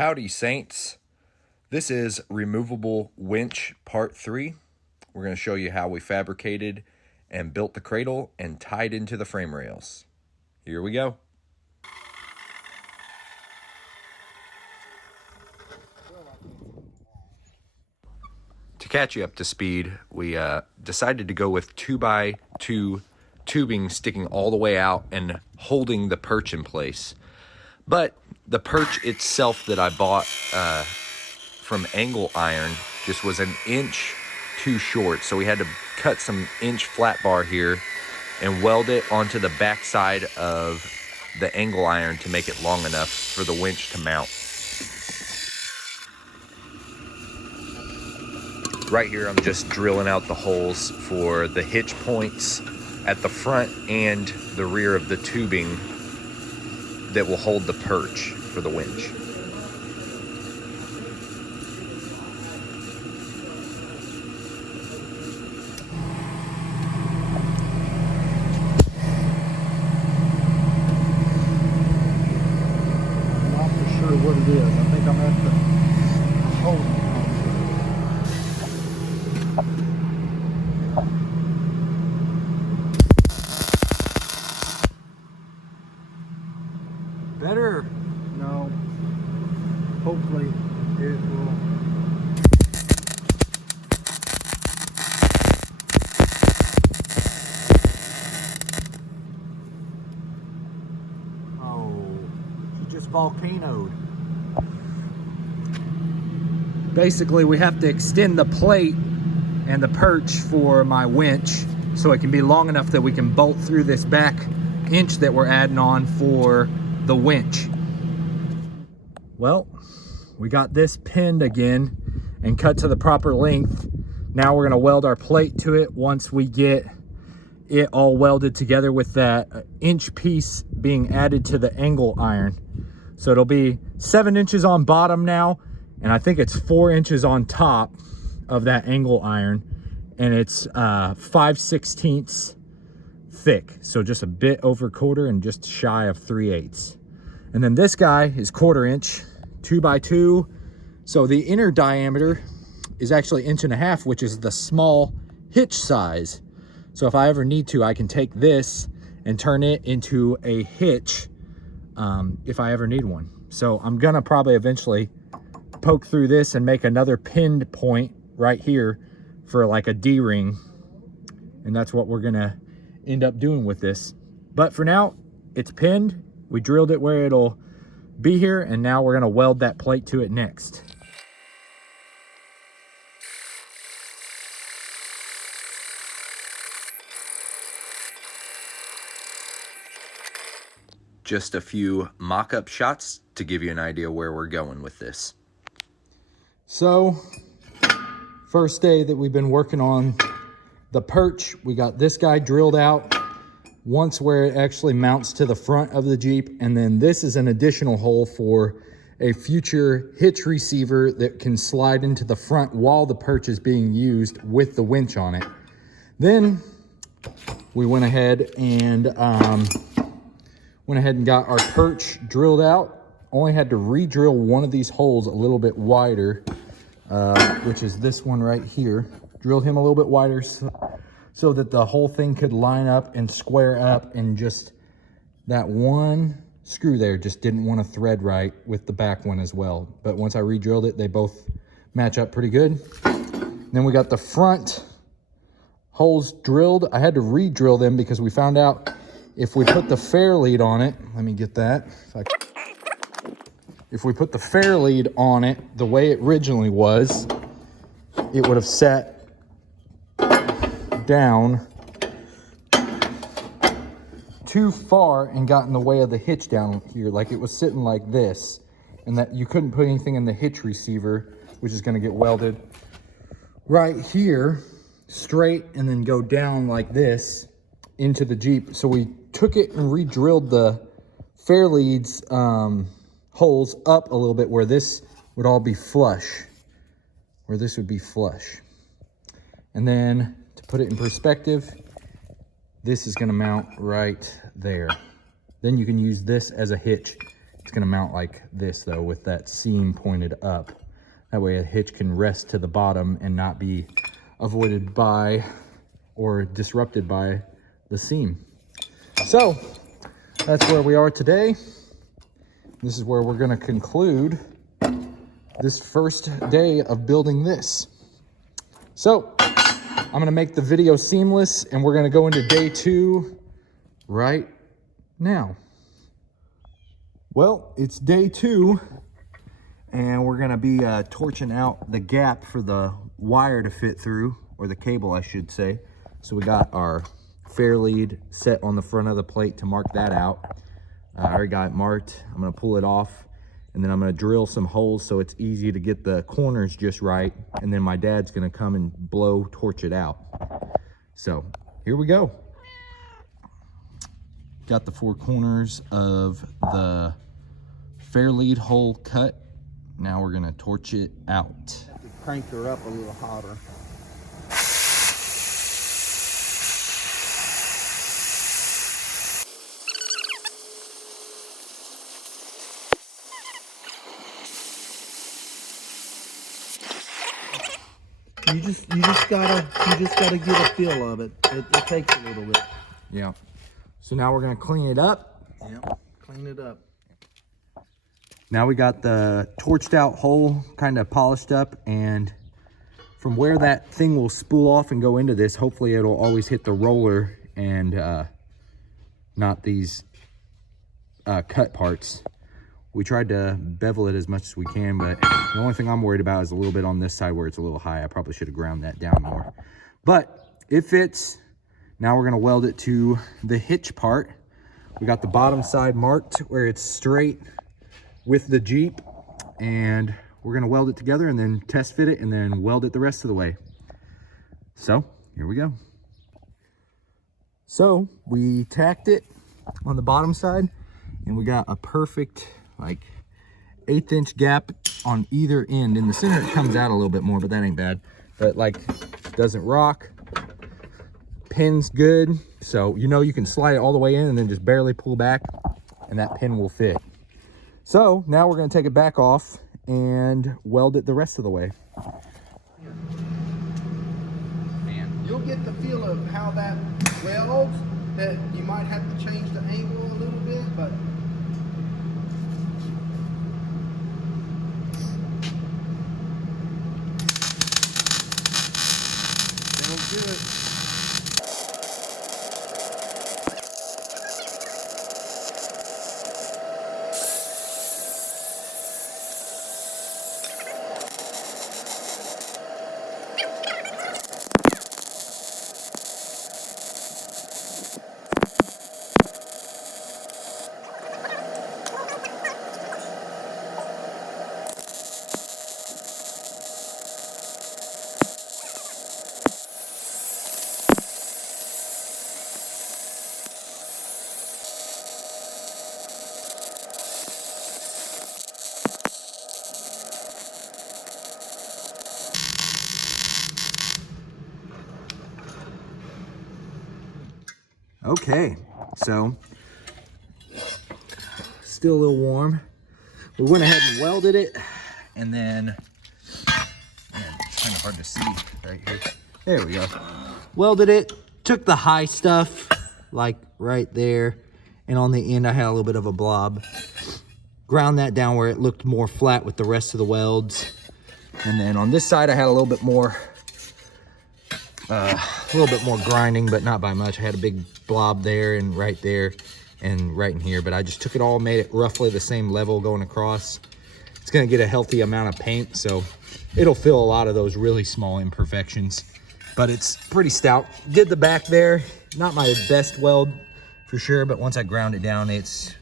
Howdy, Saints. This is Removable Winch Part 3. We're going to show you how we fabricated and built the cradle and tied into the frame rails. Here we go. To catch you up to speed, we decided to go with 2x2 tubing sticking all the way out and holding the perch in place. But the perch itself that I bought from angle iron just was an inch too short, so we had to cut some inch flat bar here and weld it onto the back side of the angle iron to make it long enough for the winch to mount. Right here I'm just drilling out the holes for the hitch points at the front and the rear of the tubing that will hold the perch for the winch. I'm not for sure what it is. I think I'm at the holding. Better? No. Hopefully it will. Oh, she just volcanoed. Basically, we have to extend the plate and the perch for my winch so it can be long enough that we can bolt through this back inch that we're adding on for the winch. Well, we got this pinned again and cut to the proper length. Now we're going to weld our plate to it once we get it all welded together with that inch piece being added to the angle iron. So it'll be 7 inches on bottom now, and I think it's 4 inches on top of that angle iron, and it's 5/16 thick, so just a bit over quarter and just shy of 3/8. And then this guy is 1/4 inch, 2x2, so the inner diameter is actually 1.5 inches, which is the small hitch size. So if I ever need to, I can take this and turn it into a hitch if I ever need one. So I'm gonna probably eventually poke through this and make another pinned point right here for like a D-ring, and that's what we're gonna end up doing with this. But for now, it's pinned. We drilled it where it'll be here, and now we're gonna weld that plate to it next. Just a few mock-up shots to give you an idea where we're going with this. So, first day that we've been working on the perch, we got this guy drilled out once where it actually mounts to the front of the Jeep, and then this is an additional hole for a future hitch receiver that can slide into the front while the perch is being used with the winch on it. Then we went ahead and got our perch drilled out. Only had to re-drill one of these holes a little bit wider, which is this one right here. Drilled him a little bit wider so that the whole thing could line up and square up, and just that one screw there just didn't want to thread right with the back one as well. But once I re-drilled it, they both match up pretty good. Then we got the front holes drilled. I had to re-drill them because we found out if we put the fair lead on it, let me get that. If we put the fair lead on it the way it originally was, it would have set down too far and got in the way of the hitch down here. Like it was sitting like this, and that you couldn't put anything in the hitch receiver, which is going to get welded right here straight and then go down like this into the Jeep. So we took it and re-drilled the fair leads holes up a little bit where this would all be flush, where this would be flush. And then to put it in perspective, this is going to mount right there. Then you can use this as a hitch It's gonna mount like this though, with that seam pointed up. That way a hitch can rest to the bottom and not be avoided by or disrupted by the seam. So that's where we are today. This is where we're gonna conclude this first day of building this. So I'm gonna make the video seamless and we're gonna go into day 2 right now. Well, it's day 2 and we're gonna be torching out the gap for the wire to fit through, or the cable I should say. So we got our fair lead set on the front of the plate to mark that out. I already got it marked. I'm gonna pull it off and then I'm gonna drill some holes so it's easy to get the corners just right. And then my dad's gonna come and torch it out. So here we go. Got the 4 corners of the fair lead hole cut. Now we're gonna torch it out. Crank her up a little hotter. You just gotta get a feel of it. It takes a little bit. Yeah. So now we're gonna clean it up. Yeah, clean it up. Now we got the torched out hole kind of polished up, and from where that thing will spool off and go into this, hopefully it'll always hit the roller and not these cut parts. We tried to bevel it as much as we can, but the only thing I'm worried about is a little bit on this side where it's a little high. I probably should have ground that down more, but it fits. Now we're gonna weld it to the hitch part. We got the bottom side marked where it's straight with the Jeep, and we're gonna weld it together and then test fit it and then weld it the rest of the way. So here we go. So we tacked it on the bottom side and we got a perfect like 1/8 inch gap on either end. In the center it comes out a little bit more, but that ain't bad. But like, doesn't rock. Pin's good, so you know you can slide it all the way in and then just barely pull back and that pin will fit. So now we're going to take it back off and weld it the rest of the way. Man, you'll get the feel of how that welds, that you might have to change the angle a little bit, but sounds good. Okay, so still a little warm. We went ahead and welded it, and then, man, it's kind of hard to see right here. There we go. Welded it, took the high stuff, like right there, and on the end I had a little bit of a blob. Ground that down where it looked more flat with the rest of the welds. And then on this side I had a little bit more grinding, but not by much. I had a big blob there and right in here, but I just took it all, made it roughly the same level going across. It's gonna get a healthy amount of paint, so it'll fill a lot of those really small imperfections, but it's pretty stout. Did the back there, not my best weld for sure, but once I ground it down, it's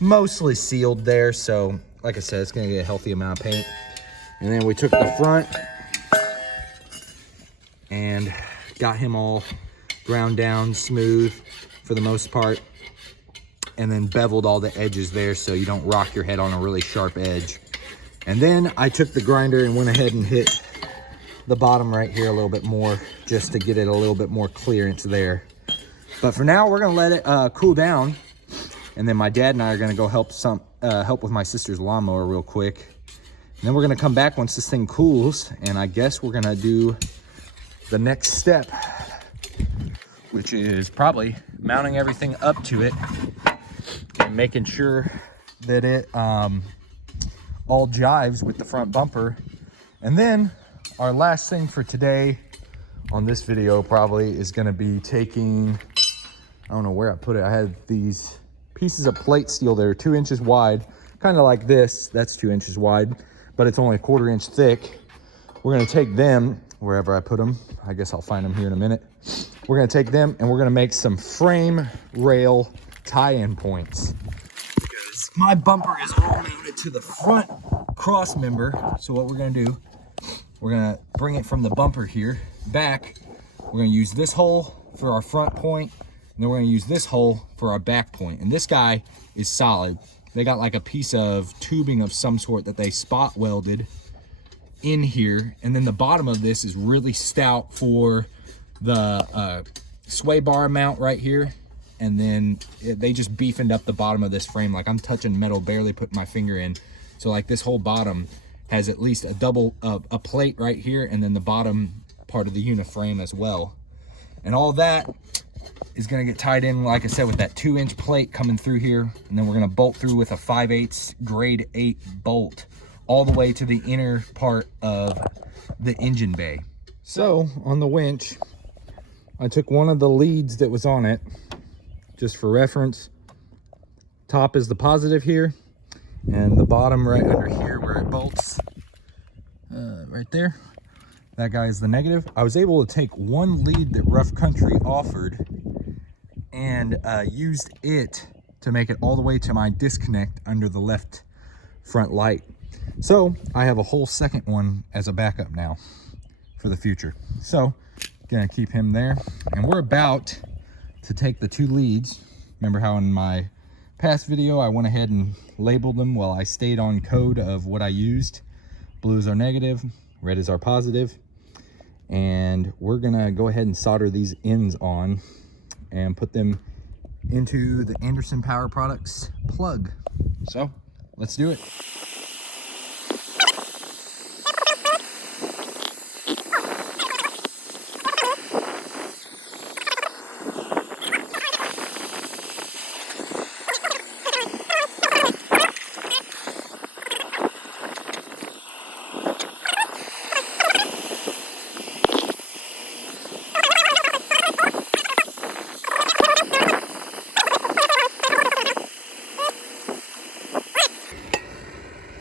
mostly sealed there. So like I said, it's gonna get a healthy amount of paint. And then we took the front and got him all ground down smooth for the most part, and then beveled all the edges there so you don't rock your head on a really sharp edge. And then I took the grinder and went ahead and hit the bottom right here a little bit more, just to get it a little bit more clearance there. But for now, we're gonna let it cool down, And then my dad and I are gonna go help with my sister's lawnmower real quick. And then we're gonna come back once this thing cools, and I guess we're gonna do the next step, which is probably mounting everything up to it and making sure that it all jives with the front bumper. And then our last thing for today on this video probably is gonna be taking, I don't know where I put it. I had these pieces of plate steel that are 2 inches wide, kind of like this. That's 2 inches wide, but it's only 1/4 inch thick. We're gonna take them wherever I put them. I guess I'll find them here in a minute. We're gonna take them and we're gonna make some frame rail tie-in points. Because my bumper is all mounted to the front cross member. So what we're gonna do, we're gonna bring it from the bumper here back. We're gonna use this hole for our front point, and then we're gonna use this hole for our back point. And this guy is solid. They got like a piece of tubing of some sort that they spot welded in here. And then the bottom of this is really stout for the sway bar mount right here. And then they just beefened up the bottom of this frame. Like I'm touching metal, barely putting my finger in. So like this whole bottom has at least a plate right here, and then the bottom part of the unit frame as well. And all that is gonna get tied in, like I said, with that 2 inch plate coming through here. And then we're gonna bolt through with a 5/8 grade 8 bolt all the way to the inner part of the engine bay. So on the winch, I took one of the leads that was on it, just for reference. Top is the positive here, and the bottom right under here where it bolts, right there, that guy is the negative. I was able to take one lead that Rough Country offered and used it to make it all the way to my disconnect under the left front light. So I have a whole second one as a backup now for the future. So gonna keep him there. And we're about to take the 2 leads. Remember how in my past video I went ahead and labeled them while I stayed on code of what I used. Blue is our negative, red is our positive. And we're gonna go ahead and solder these ends on and put them into the Anderson Power Products plug. So let's do it.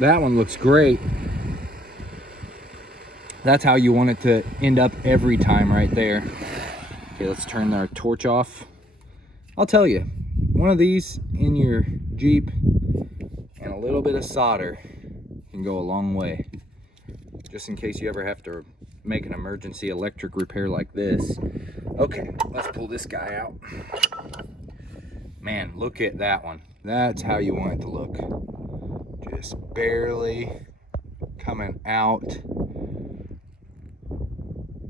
That one looks great. That's how you want it to end up every time right there. Okay, let's turn our torch off. I'll tell you, one of these in your Jeep and a little bit of solder can go a long way. Just in case you ever have to make an emergency electric repair like this. Okay, let's pull this guy out. Man, look at that one. That's how you want it to look. Just barely coming out.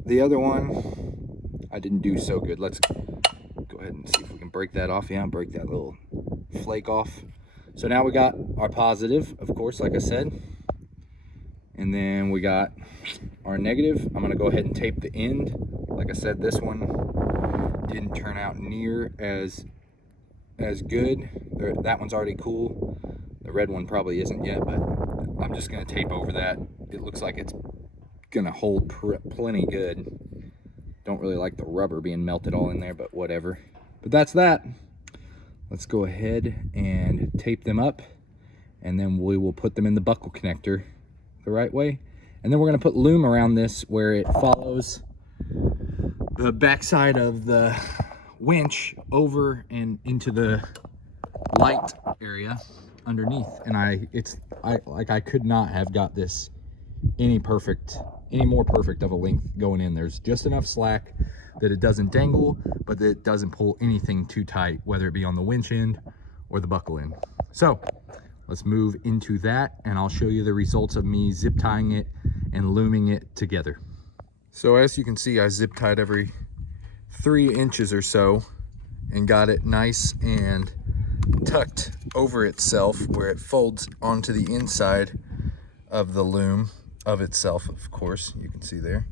The other one, I didn't do so good. Let's go ahead and see if we can break that off. Yeah, break that little flake off. So now we got our positive, of course, like I said. And then we got our negative. I'm gonna go ahead and tape the end. Like I said, this one didn't turn out near as good. That one's already cool. The red one probably isn't yet, but I'm just gonna tape over that. It looks like it's gonna hold plenty good. Don't really like the rubber being melted all in there, but whatever. But that's that. Let's go ahead and tape them up, and then we will put them in the buckle connector the right way. And then we're gonna put loom around this where it follows the backside of the winch over and into the light area underneath. And I could not have got this any more perfect of a length going in. There's just enough slack that it doesn't dangle, but that it doesn't pull anything too tight, whether it be on the winch end or the buckle end. So let's move into that, and I'll show you the results of me zip tying it and looming it together. So as you can see, I zip tied every 3 inches or so and got it nice and tucked over itself where it folds onto the inside of the loom of itself, of course, you can see there.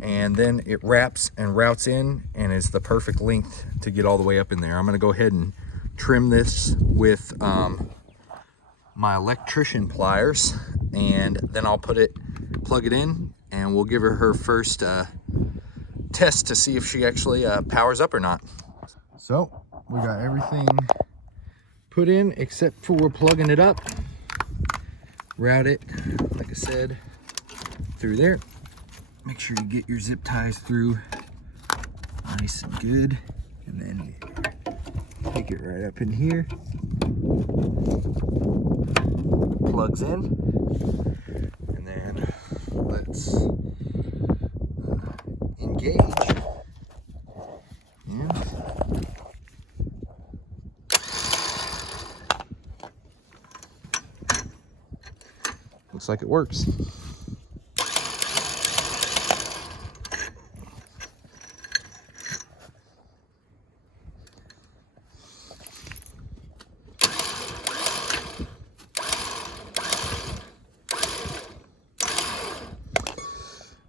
And then it wraps and routes in and is the perfect length to get all the way up in there. I'm gonna go ahead and trim this with my electrician pliers, and then I'll plug it in, and we'll give her first test to see if she actually powers up or not. So we got everything put in except for plugging it up. Route it, like I said, through there. Make sure you get your zip ties through nice and good, and then take it right up in here. Plugs in, and then let's engage. And looks like it works.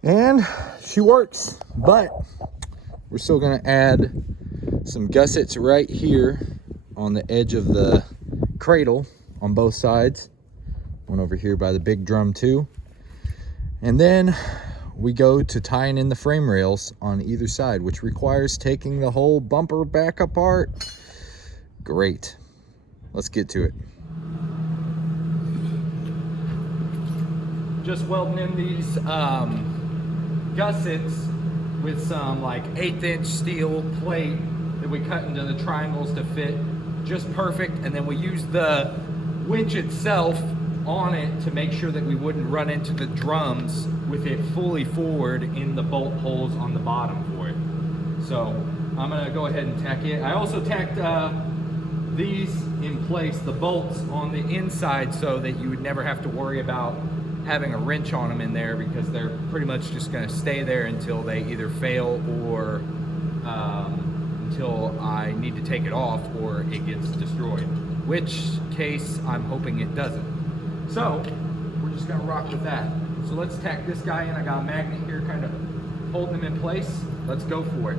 And she works, but we're still gonna add some gussets right here on the edge of the cradle on both sides. One over here by the big drum too. And then we go to tying in the frame rails on either side, which requires taking the whole bumper back apart. Great, let's get to it. Just welding in these gussets with some like 1/8 inch steel plate that we cut into the triangles to fit just perfect, and then we use the winch itself on it to make sure that we wouldn't run into the drums with it fully forward in the bolt holes on the bottom for it. So I'm gonna go ahead and tack it. I also tacked these in place, the bolts on the inside, so that you would never have to worry about having a wrench on them in there, because they're pretty much just going to stay there until they either fail or until I need to take it off or it gets destroyed, which case I'm hoping it doesn't. So we're just going to rock with that. So let's tack this guy in. I got a magnet here kind of holding him in place. Let's go for it.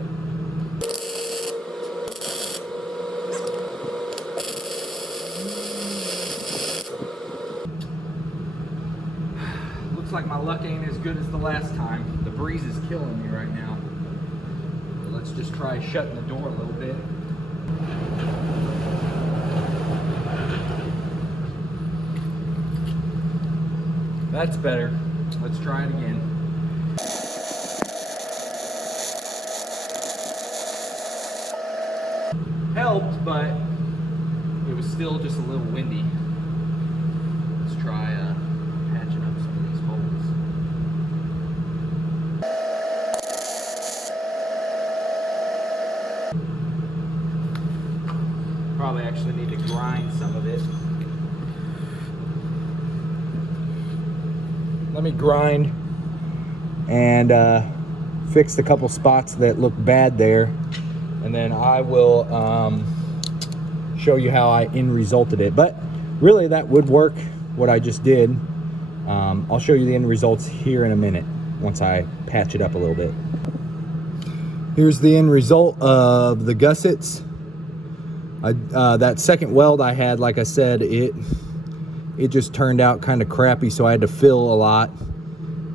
Like my luck ain't as good as the last time. The breeze is killing me right now. So let's just try shutting the door a little bit. That's better. Let's try it again. Helped, but it was still just a little windy. Let's try patching up some of these holes. Probably actually need to grind some of it. Let me grind and fix a couple spots that look bad there, and then I will show you how I end resulted it. But really that would work, what I just did. I'll show you the end results here in a minute once I patch it up a little bit. Here's the end result of the gussets. That second weld I had, like I said, it just turned out kind of crappy, so I had to fill a lot,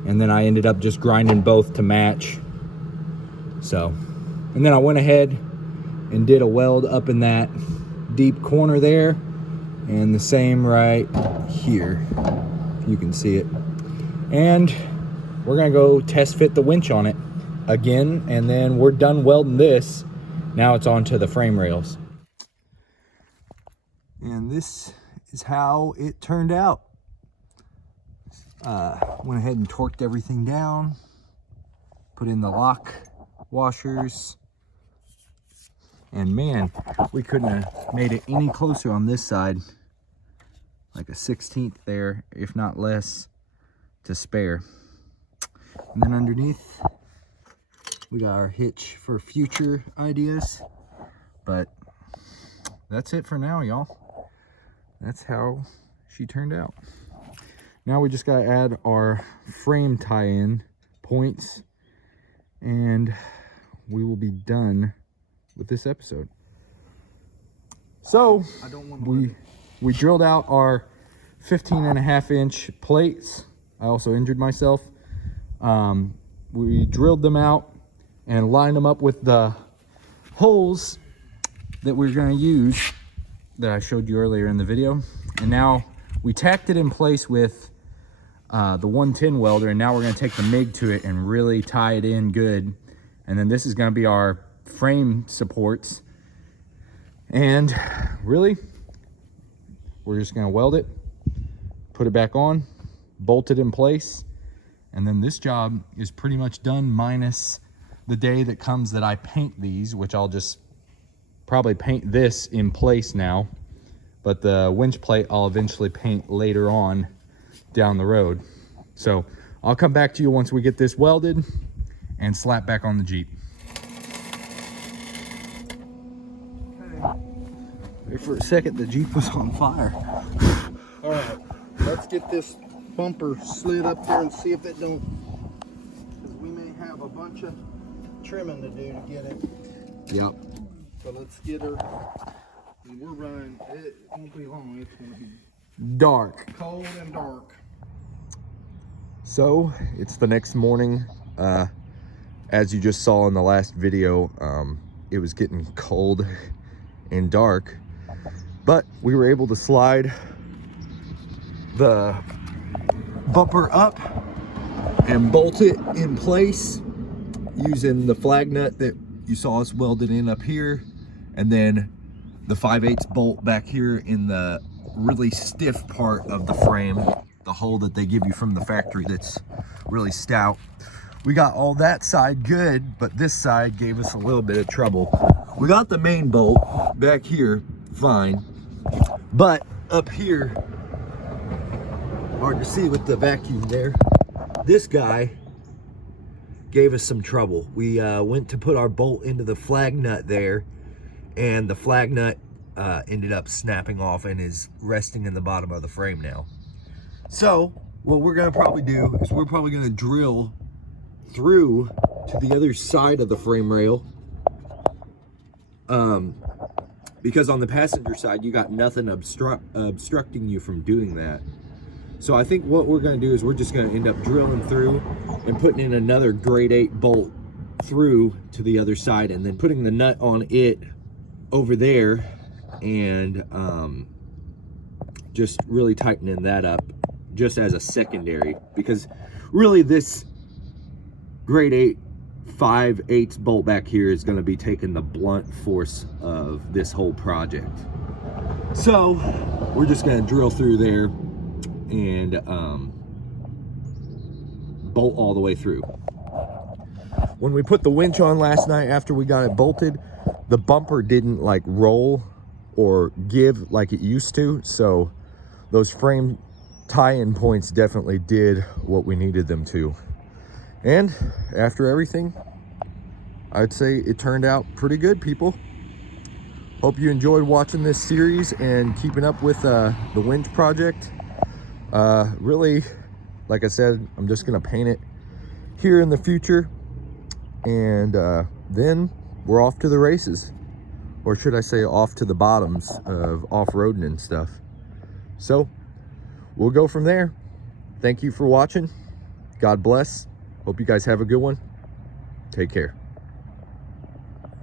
and then I ended up just grinding both to match. So, and then I went ahead and did a weld up in that deep corner there, and the same right here. You can see it. And we're gonna go test fit the winch on it again, and then we're done welding this. Now it's on to the frame rails. And this is how it turned out. Went ahead and torqued everything down, put in the lock washers, and man, we couldn't have made it any closer on this side. Like a 1/16 there, if not less, to spare. And then underneath, we got our hitch for future ideas, but that's it for now, y'all. That's how she turned out. Now we just gotta add our frame tie-in points, and we will be done with this episode. So we drilled out our 15.5-inch plates. I also injured myself. We drilled them out and lined them up with the holes that we're going to use that I showed you earlier in the video. And now we tacked it in place with the 110 welder, and now we're going to take the MIG to it and really tie it in good. And then this is going to be our frame supports. And really, we're just going to weld it, put it back on, bolt it in place, and then this job is pretty much done, minus the day that comes that I paint these, which I'll just probably paint this in place now, but the winch plate I'll eventually paint later on down the road. So I'll come back to you once we get this welded and slap back on the Jeep. Okay. For a second, the Jeep was on fire. All right, let's get this bumper slid up there and see if it don't, because we may have a bunch of trimming to do to get it. Yep. So let's get her. And we're running. It won't be long. It's gonna be Dark. cold and dark. So it's the next morning. As you just saw in the last video, it was getting cold and dark, but we were able to slide the bumper up and bolt it in place using the flag nut that you saw us welded in up here, and then the 5/8 bolt back here in the really stiff part of the frame, the hole that they give you from the factory that's really stout. We got all that side good, but this side gave us a little bit of trouble. We got the main bolt back here fine, but up here, hard to see with the vacuum there, this guy gave us some trouble. We went to put our bolt into the flag nut there, and the flag nut ended up snapping off and is resting in the bottom of the frame now. So what we're gonna probably do is we're probably gonna drill through to the other side of the frame rail, because on the passenger side you got nothing obstructing you from doing that. So I think what we're going to do is we're just going to end up drilling through and putting in another grade 8 bolt through to the other side, and then putting the nut on it over there, and just really tightening that up just as a secondary, because really this grade 8 5/8 bolt back here is going to be taking the blunt force of this whole project. So we're just going to drill through there and bolt all the way through. When we put the winch on last night after we got it bolted, the bumper didn't like roll or give like it used to, so those frame tie-in points definitely did what we needed them to. And after everything, I'd say it turned out pretty good, people. Hope you enjoyed watching this series and keeping up with the winch project. Really, like I said, I'm just gonna paint it here in the future, and then we're off to the races, or should I say off to the bottoms of off-roading and stuff. So we'll go from there. Thank you for watching. God bless. Hope you guys have a good one. Take care.